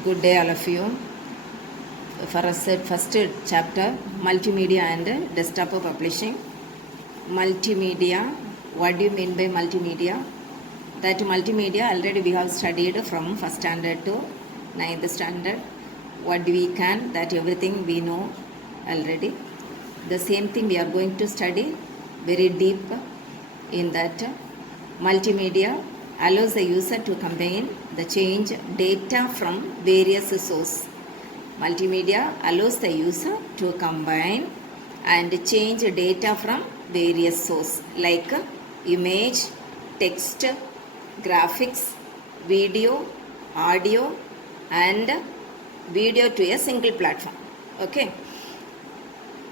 Good day, all of you. For us, first chapter, multimedia and desktop publishing. Multimedia. What do you mean by multimedia? That multimedia already we have studied from first standard to ninth standard. What we can, that everything we know already. The same thing we are going to study very deep in that. Multimedia allows the user to combine the change data from various sources. Multimedia allows the user to combine and change data from various sources like image, text, graphics, video, audio and video to a single platform. Okay.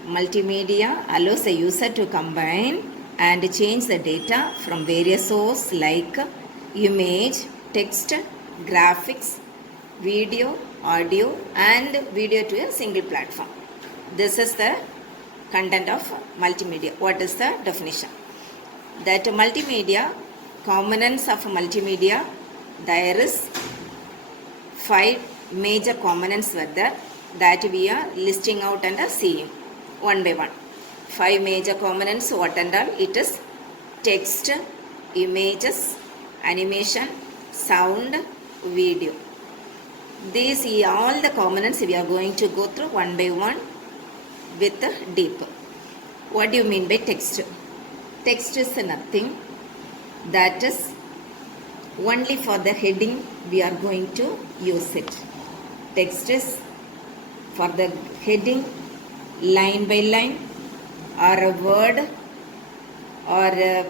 Multimedia allows the user to combine and change the data from various sources like image, text, graphics, video, audio and video to a single platform. This is the content of multimedia. What is the definition? That multimedia, components of multimedia, there is 5 major components were there that we are listing out and seeing one by one. 5 major components, what and all? It is text, images, animation, sound, video. These are all the components we are going to go through one by one with deep. What do you mean by text? Text is nothing, that is only for the heading we are going to use it. Text is for the heading, line by line, or a word or a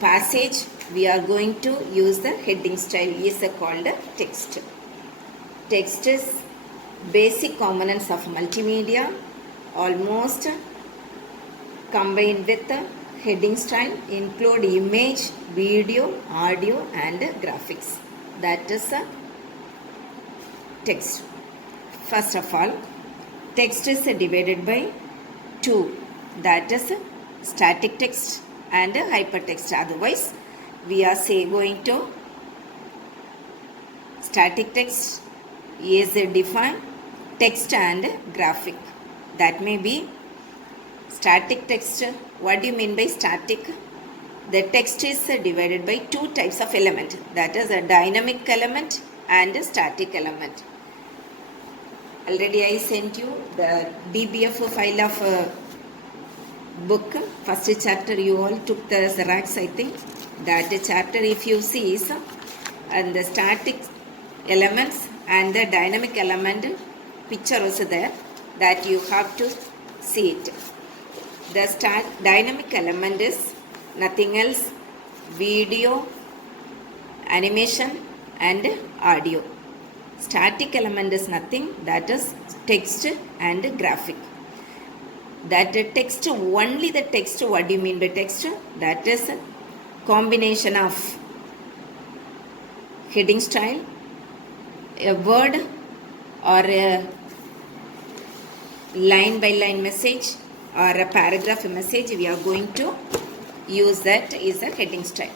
passage we are going to use the heading style is called text. Text is basic components of multimedia, almost combined with the heading style, include image, video, audio and graphics. That is text. First of all, text is divided by 2, that is static text and hypertext. Otherwise, we are going to static text is defined text and graphic. That may be static text. What do you mean by static? The text is divided by 2 types of element, that is a dynamic element and a static element. Already I sent you the DBF file of book. First chapter you all took the Xerox, I think. That chapter if you see is and the static elements and the dynamic element picture also there, that you have to see it. The dynamic element is nothing else, video, animation and audio. Static element is nothing, that is text and graphic. That text, only the text. What do you mean by text? That is a combination of heading style, a word or a line by line message or a paragraph message. We are going to use that is a heading style.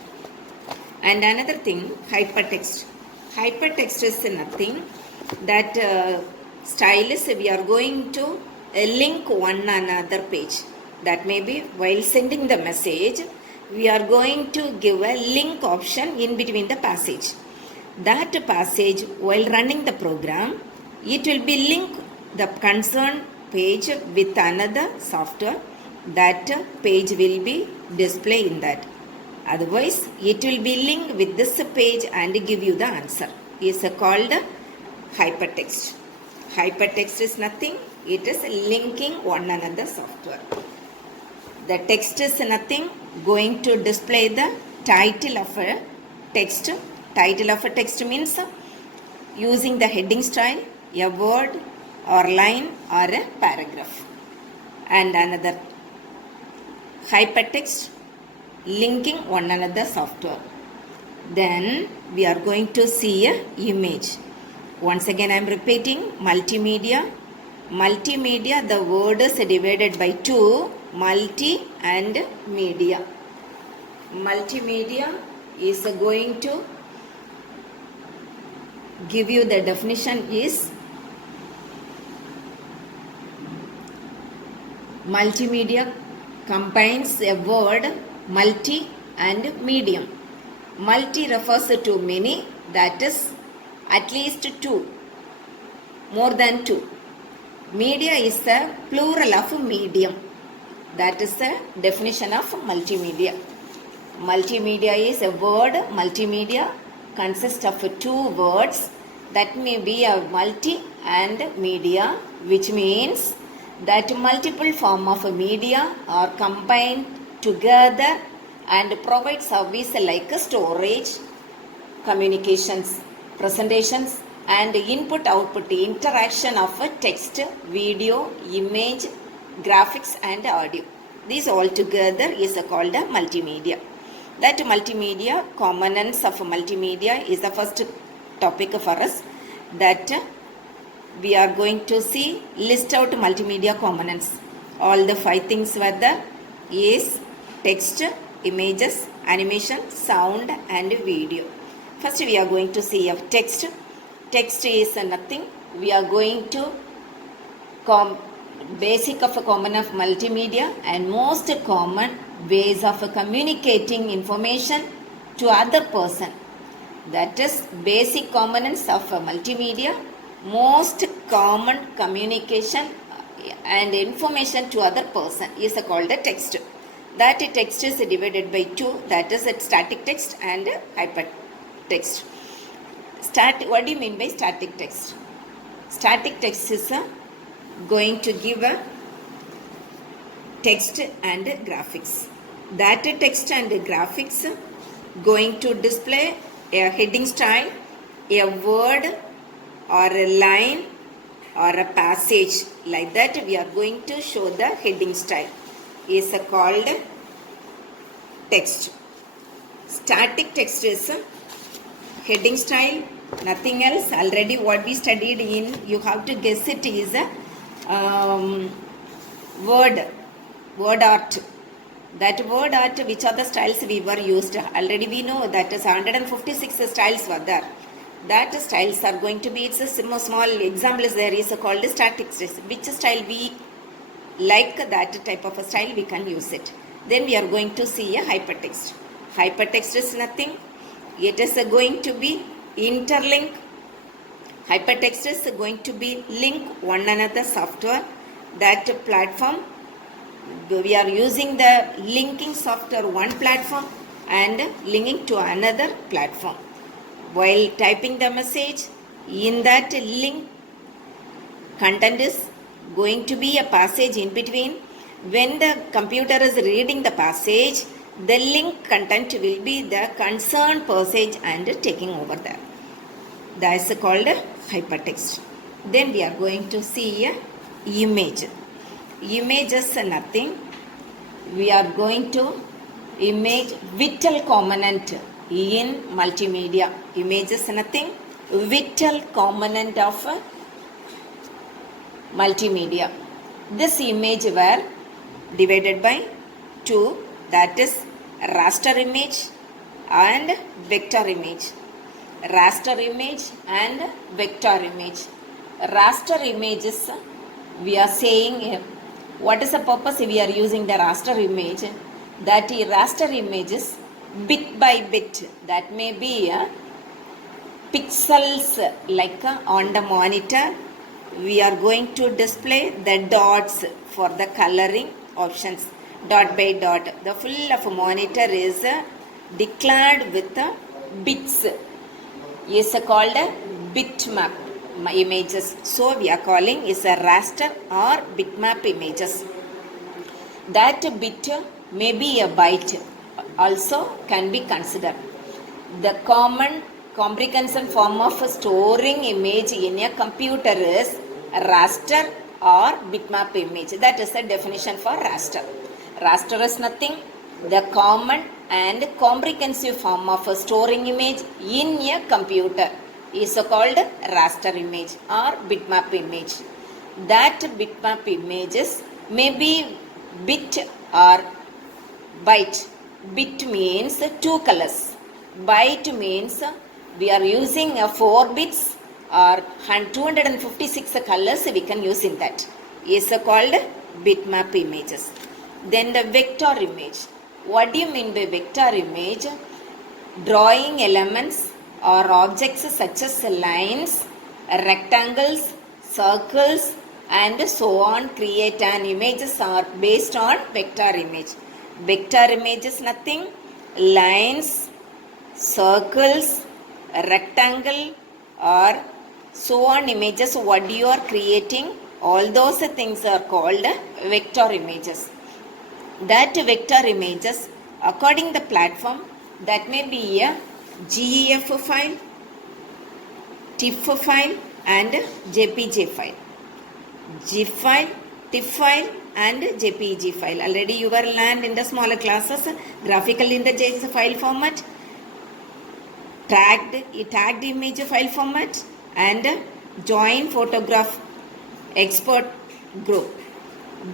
And another thing, hypertext. Hypertext is nothing, that style is we are going to link one another page. That may be while sending the message, we are going to give a link option in between the passage. That passage, while running the program, it will be link the concerned page with another software. That page will be displayed in that. Otherwise, it will be linked with this page and give you the answer. It is called hypertext. Hypertext is nothing. It is linking one another software. The text is nothing, going to display the title of a text. Title of a text means using the heading style, a word or line or a paragraph. And another hypertext, linking one another software. Then we are going to see a image. Once again I am repeating, multimedia. Multimedia, the word is divided by 2, multi and media. Multimedia is going to give you the definition is multimedia combines a word multi and medium. Multi refers to many, that is at least two, more than two. Media is the plural of medium. That is the definition of multimedia. Multimedia is a word. Multimedia consists of two words that may be a multi and media, which means that multiple form of media are combined together and provide service like storage, communications, presentations, and input-output interaction of text, video, image, graphics and audio. These all together is called multimedia. That multimedia, components of multimedia is the first topic for us, that we are going to see, list out multimedia components. All the 5 things were there is text, images, animation, sound and video. First we are going to see of text. Text is nothing. We are going to basic of a common of multimedia and most common ways of communicating information to other person. That is basic components of multimedia, most common communication and information to other person is called a text. That text is divided by two, that is static text and hypertext. What do you mean by static text? Static text is going to give a text and graphics. That text and graphics going to display a heading style, a word or a line or a passage. Like that we are going to show the heading style is called text. Static text is heading style, nothing else. Already what we studied in, you have to guess it, is word art. That word art, which are the styles we were used, already we know that is 156 styles were there. That styles are going to be, it's a small example is there, is called static text. Which style we like, that type of a style we can use it. Then we are going to see a hypertext. Hypertext is nothing. It is going to be interlink. Hypertext is going to be link one another software. That platform, we are using the linking software one platform and linking to another platform. While typing the message, in that link content is going to be a passage in between. When the computer is reading the passage, the link content will be the concerned passage and taking over there. That is called hypertext. Then we are going to see a image. Image is nothing. We are going to image vital component in multimedia. Image is nothing. Vital component of multimedia. This image were divided by two, that is raster image and vector image. Raster image and vector image. Raster images, we are saying, what is the purpose we are using the raster image? That raster images bit by bit, that may be pixels like on the monitor. We are going to display the dots for the coloring options, dot by dot. The full of monitor is declared with bits, is called bitmap images. So we are calling is a raster or bitmap images. That bit may be a byte also can be considered. The common comprehension form of storing image in a computer is raster or bitmap image. That is the definition for raster. Raster is nothing. The common and comprehensive form of storing image in a computer is called raster image or bitmap image. That bitmap images may be bit or byte. Bit means two colors. Byte means we are using 4 bits or 256 colors we can use in that. Is called bitmap images. Then the vector image. What do you mean by vector image? Drawing elements or objects such as lines, rectangles, circles and so on create an images are based on vector image. Vector image is nothing. Lines, circles, rectangle or so on images what you are creating, all those things are called vector images. That vector images according the platform, that may be a GEF file, TIFF file and JPG file. GIF file, TIFF file and JPG file. Already you were learned in the smaller classes. Graphical in the JPG file format, tagged image file format and join photograph export group.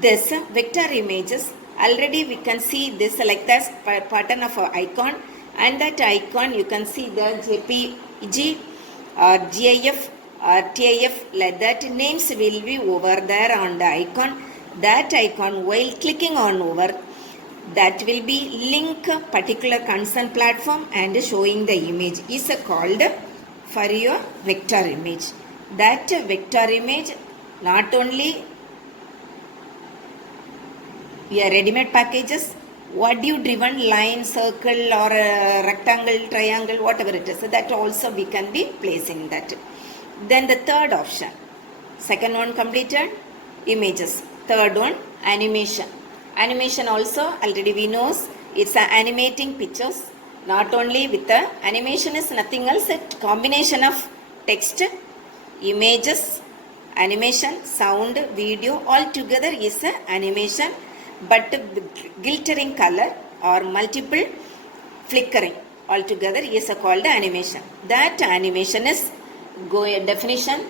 This vector images, already we can see this like that pattern of an icon, and that icon you can see the JPG or GIF or TIF, like that names will be over there on the icon. That icon, while clicking on over, that will be link particular concern platform and showing the image is called for your vector image. That vector image not only your ready-made packages, what you driven line, circle or rectangle, triangle, whatever it is, that also we can be placing that. Then the third option, second one completed, images. Third one, animation. Animation also already we know it's animating pictures. Not only with the animation is nothing else, a combination of text, images, animation, sound, video, all together is a animation, but glittering color or multiple flickering altogether is called animation. That animation is definition.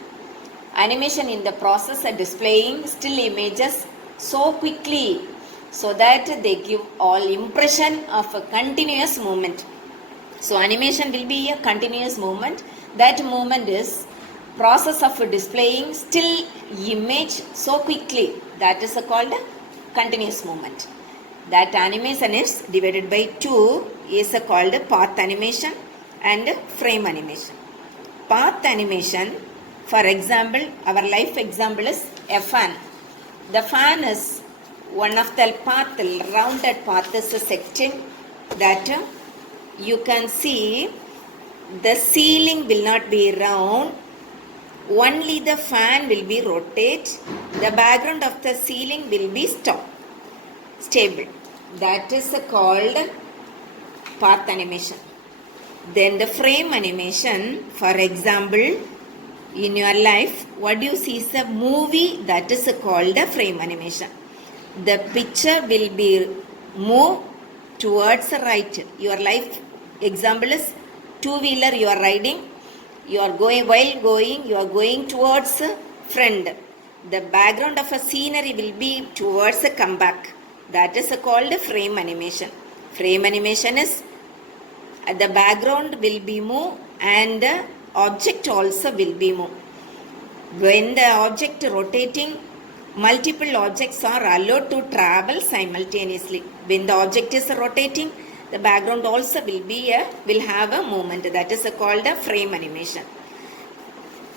Animation in the process of displaying still images so quickly so that they give all impression of a continuous movement. So animation will be a continuous movement. That movement is process of displaying still image so quickly. That is called continuous movement. That animation is divided by two, is called path animation and frame animation. Path animation, for example, our life example is a fan. The fan is one of the path, rounded path is a section that you can see the ceiling will not be round, only the fan will be rotate, the background of the ceiling will be stable. That is called path animation. Then the frame animation, for example, in your life, what you see is a movie, that is called a frame animation. The picture will be moved towards the right. Your life example is two-wheeler you are riding, you are going, while going, you are going towards front. The background of a scenery will be towards a comeback. That is called frame animation. Frame animation is the background will be moved and the object also will be moved. When the object rotating, multiple objects are allowed to travel simultaneously. When the object is rotating, the background also will have a movement. That is called a frame animation.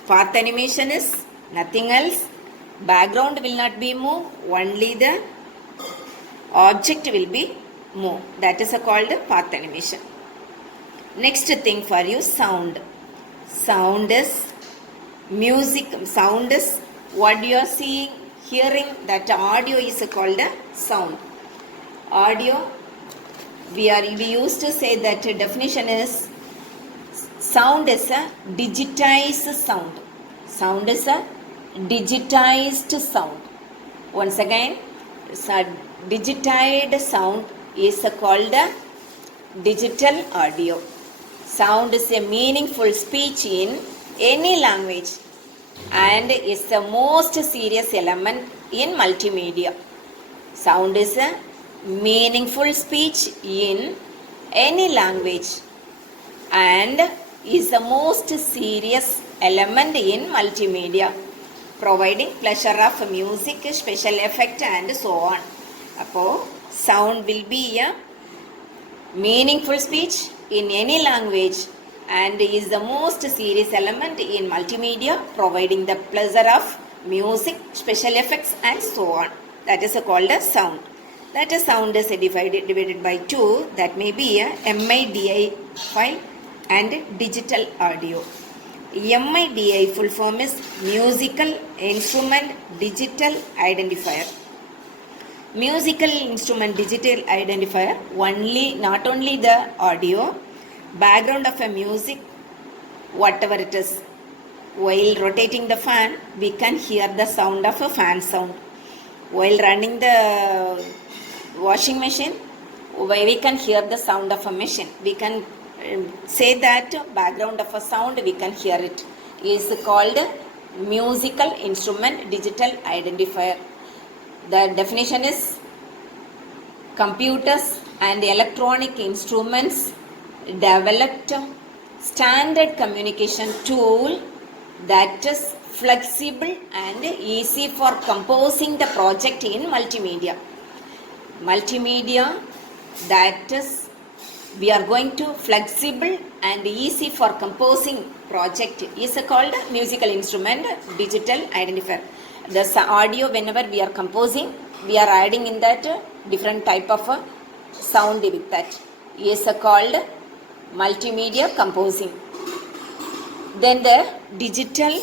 Path animation is nothing else. Background will not be moved, only the object will be moved. That is called path animation. Next thing for you, sound. Sound is music. Sound is what you are seeing, hearing. That audio is called a sound. Audio, we used to say that definition is sound is a digitized sound. Sound is a digitized sound. Once again, digitized sound is called a digital audio. Sound is a meaningful speech in any language and is the most serious element in multimedia. Sound is a meaningful speech in any language and is the most serious element in multimedia, providing pleasure of music, special effect and so on. അപ്പോൾ sound will be a meaningful speech in any language and is the most serious element in multimedia, providing the pleasure of music, special effects and so on. That is called a sound. That is sound is divided by two. That may be a MIDI file and digital audio. MIDI full form is Musical Instrument Digital Identifier. Musical Instrument Digital Identifier not only the audio, background of a music, whatever it is. While rotating the fan, we can hear the sound of a fan sound. While running the washing machine, we can hear the sound of a machine. We can say that background of a sound, we can hear it. Is called musical instrument digital identifier. The definition is computers and electronic instruments developed standard communication tool that is flexible and easy for composing the project in multimedia. Multimedia that is we are going to flexible and easy for composing project is called musical instrument digital identifier. The audio, whenever we are composing, we are adding in that different type of sound with that is called multimedia composing. Then the digital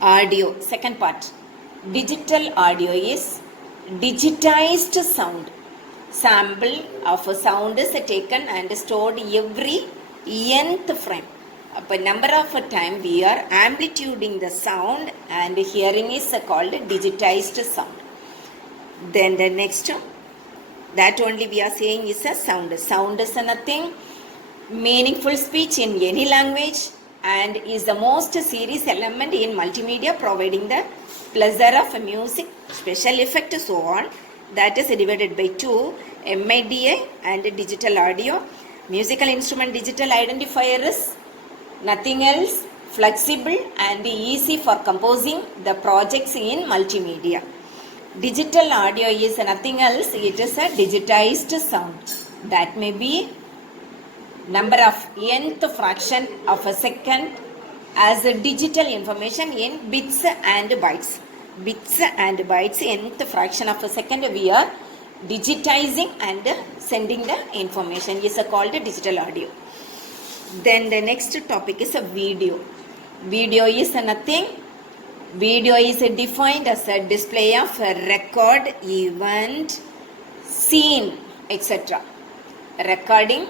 audio, second part. Digital audio is digitized sound. Sample of a sound is taken and stored every nth frame. A number of time we are amplituding the sound and hearing is called digitized sound. Then the next, that only we are saying is a sound. Sound is nothing meaningful speech in any language and is the most serious element in multimedia, providing the pleasure of music, special effect, so on. That is divided by two, MIDI and digital audio. Musical instrument digital identifier is nothing else, flexible and easy for composing the projects in multimedia. Digital audio is nothing else, it is a digitized sound. That may be number of nth fraction of a second as a digital information in bits and bytes. Bits and bytes, nth fraction of a second we are digitizing and sending the information is called digital audio. Then the next topic is a video. Video is nothing. Video is defined as a display of a record, event, scene, etc. Record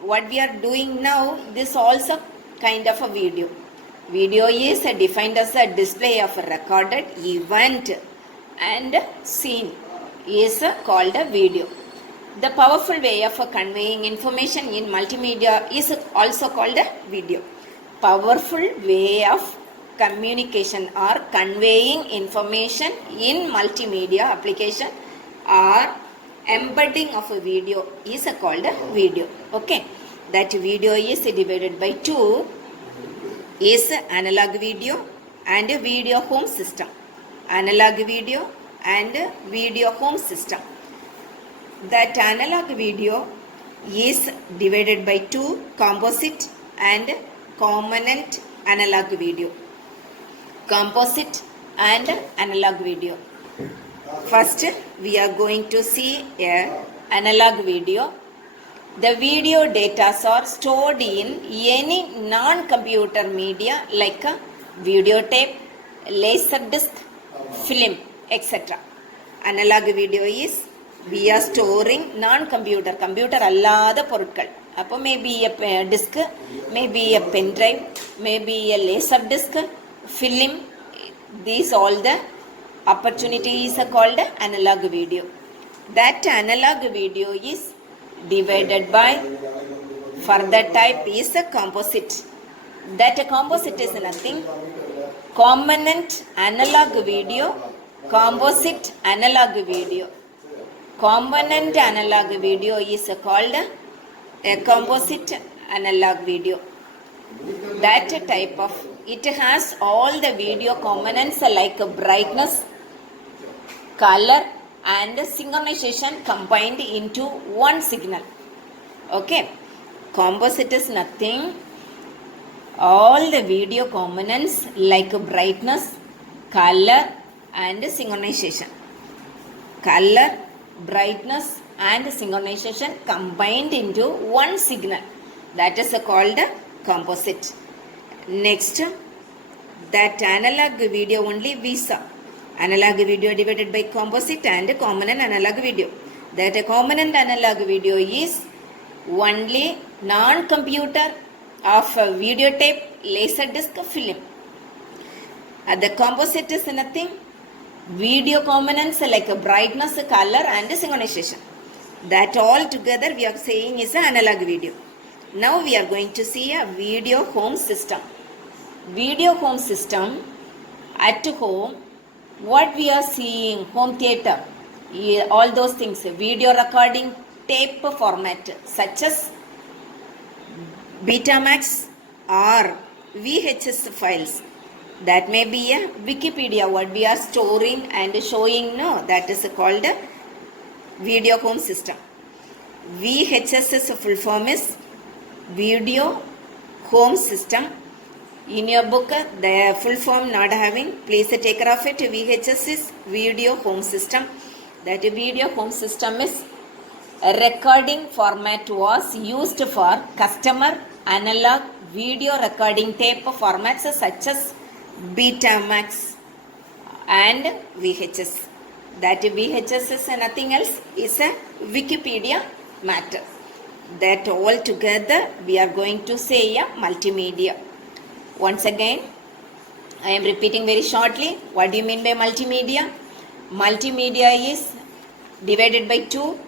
what we are doing now, this also kind of a video. Video is defined as a display of a recorded event and scene is called a video. The powerful way of conveying information in multimedia is also called a video. Powerful way of communication or conveying information in multimedia application or embedding of a video is called a video. Okay, that video is divided by two, is analog video and video home system. Analog video and video home system. That analog video is divided by two, composite and component analog video. Composite and analog video. First, we are going to see a analog video. The video data are stored in any non-computer media like a videotape, laserdisc, film, etc. Analog video is we are storing non-computer, computer allada பொருட்கள். அப்போ maybe a disc, maybe a pen drive, maybe a laser disc, film. These all the opportunities are called analog video. That analog video is divided by further type is a composite. That composite is nothing. Component analog video, composite analog video. Component analog video is called a composite analog video. That type of, it has all the video components like brightness, color and synchronization combined into one signal. Okay, composite is nothing, all the video components like brightness, color and synchronization. Color, brightness and synchronization combined into one signal. That is called composite. Next, that analog video only we saw. Analog video divided by composite and common and analog video. That a common and analog video is only non-computer of videotape, laserdisc, film. The composite is nothing, video components like brightness, color and synchronization. That all together we are saying is an analog video. Now we are going to see a video home system. Video home system, at home, what we are seeing, home theater, all those things, video recording tape format such as Betamax or VHS files. That may be a Wikipedia, what we are storing and showing, no, that is called a video home system. VHS's full form is video home system. In your book, the full form not having, please take care of it. VHS is video home system. That video home system is a recording format was used for customer analog video recording tape formats such as Betamax and VHS. That VHS is nothing else, is a Wikipedia matter. That all together we are going to say a multimedia. Once again, I am repeating very shortly. What do you mean by multimedia? Multimedia is divided by two,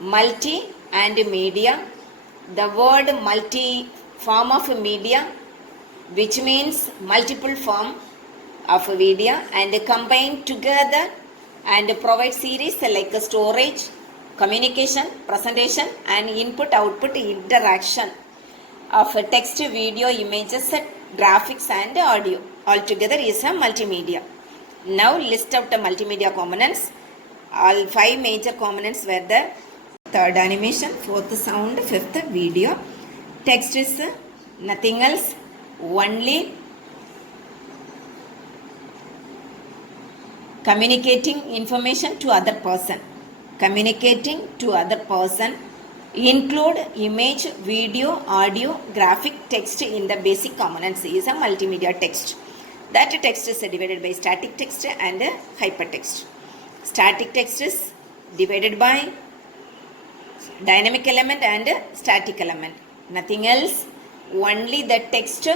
multi and media. The word multi, form of media, which means multiple form of media, and combined together and provide series like storage, communication, presentation and input-output interaction of text, video, images, graphics and audio. Altogether is a multimedia. Now list out the multimedia components. All 5 major components were there. Third animation, fourth sound, fifth video. Text is nothing else, only communicating information to other person. Communicating to other person include image, video, audio, graphic, text in the basic components is a multimedia text. That text is divided by static text and hypertext. Static text is divided by dynamic element and static element. Nothing else, only the text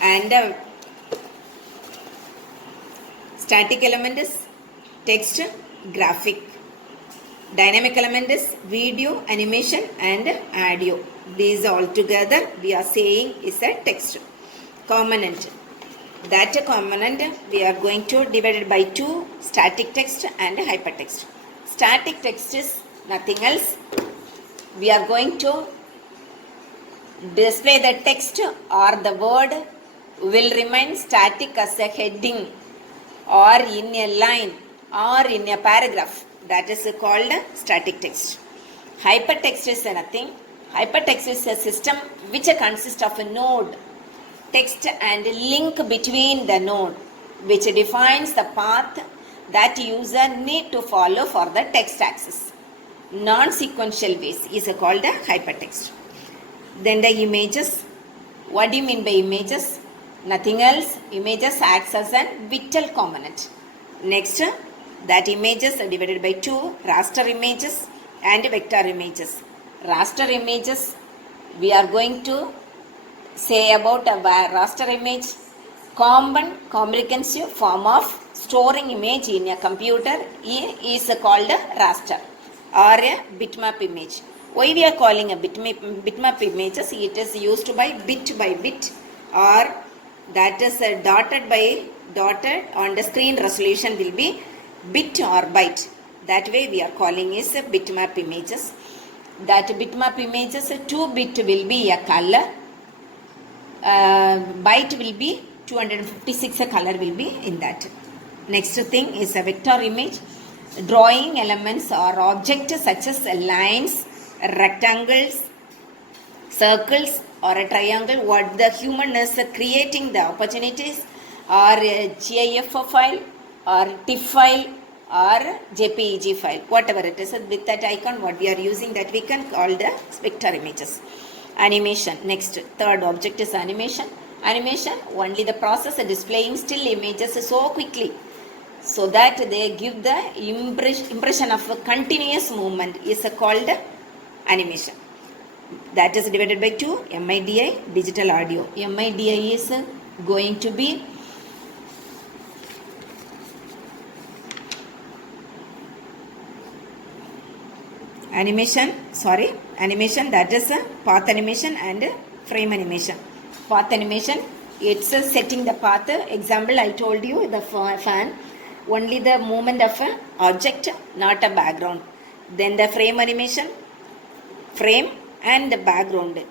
and static element is text, graphic. Dynamic element is video, animation and audio. These all together we are saying is a text component. That component we are going to divide it by 2, static text and hypertext. Static text is nothing else. We are going to display the text or the word will remain static as a heading or in a line or in a paragraph. That is called static text. Hypertext is nothing. Hypertext is a system which consists of a node, text and link between the node, which defines the path that user need to follow for the text access. Non-sequential ways is called a hypertext. Then the images. What do you mean by images? Nothing else. Images acts as a vital component. Next, that images are divided by 2, raster images and vector images. Raster images, we are going to say about a raster image, common comprehensive form of storing image in a computer is called a raster or a bitmap image. Why we are calling a bitmap images? It is used by bit or that is dotted on the screen resolution will be bit or byte. That way we are calling is bitmap images. that bitmap images 2-bit will be a color, byte will be 256, a color will be in that. Next thing is a vector image. Drawing elements or objects such as lines, rectangles, circles or a triangle. What the human is creating the opportunities, or a GIF file or TIFF file or JPEG file, whatever it is, with that icon what we are using, that we can call the vector images. Animation. Next, third object is animation. Animation, only the process of displaying still images so quickly so that they give the impression of a continuous movement is called animation. That is divided by 2, MIDI, digital audio. MIDI is going to be animation, that is path animation and frame animation. Path animation, it's setting the path. Example, I told you the fan, only the movement of an object, not a background. Then the frame animation, frame and the background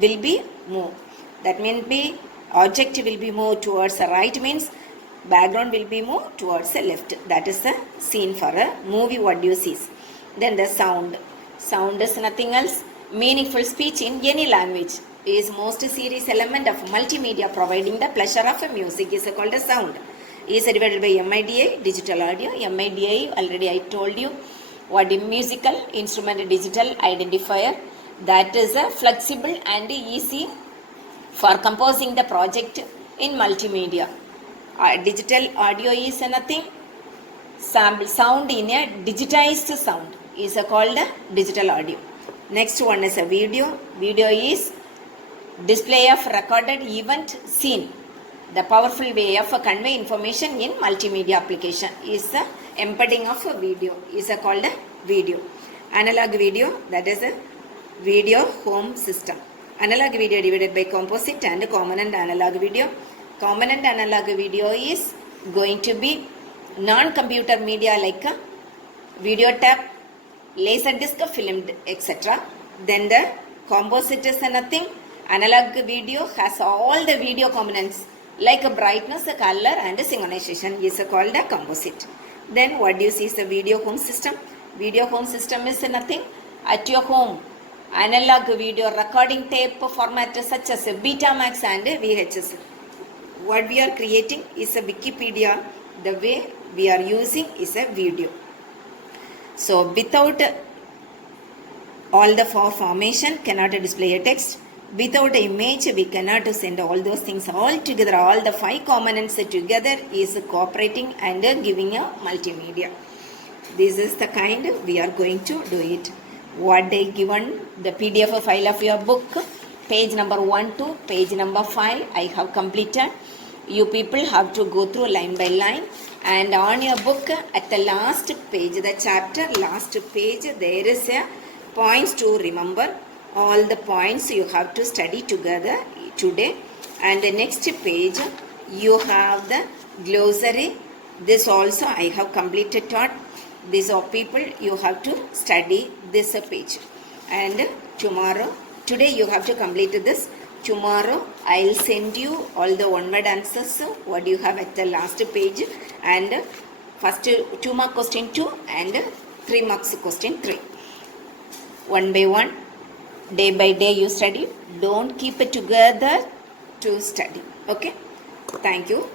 will be moved. That means the object will be moved towards the right, means background will be moved towards the left. That is the scene for a movie what you see. Then the sound. Sound is nothing else. Meaningful speech in any language is most serious element of multimedia, providing the pleasure of music is called a sound. Is divided by MIDI, digital audio. MIDI, already I told you what is musical instrument digital identifier. That is a flexible and easy for composing the project in multimedia. Digital audio is nothing. Sample sound in a digitized sound is called digital audio. Next one is a video. Video is display of recorded event scene. The powerful way of convey information in multimedia application is the embedding of a video is called a video. Analog video, that is a video home system. Analog video divided by composite and component analog video. Component analog video is going to be non-computer media like a video tape, laser disc, film, etc. Then the composite is nothing. Analog video has all the video components like a brightness, a color and a synchronization is called a composite. Then what do you see is the video home system. Video home system is nothing. At your home, analog video recording tape format such as Betamax and VHS. What we are creating is a Wikipedia. The way we are using is a video. So without all the formation cannot display a text. Without image we cannot send all those things all together. All the 5 components together is cooperating and giving a multimedia. This is the kind we are going to do it. What they given the PDF file of your book, page number 1 to page number 5 I have completed. You people have to go through line by line, and on your book at the last page, the chapter last page, there is a points to remember. All the points you have to study together today, and the next page you have the glossary. This also I have completed taught. These are people you have to study this page, and today you have to complete this. Tomorrow I will send you all the one-word answers what you have at the last page, and first 2 mark question 2 and 3 marks question 3. One by one, day by day you study. Don't keep it together to study. Okay. Thank you.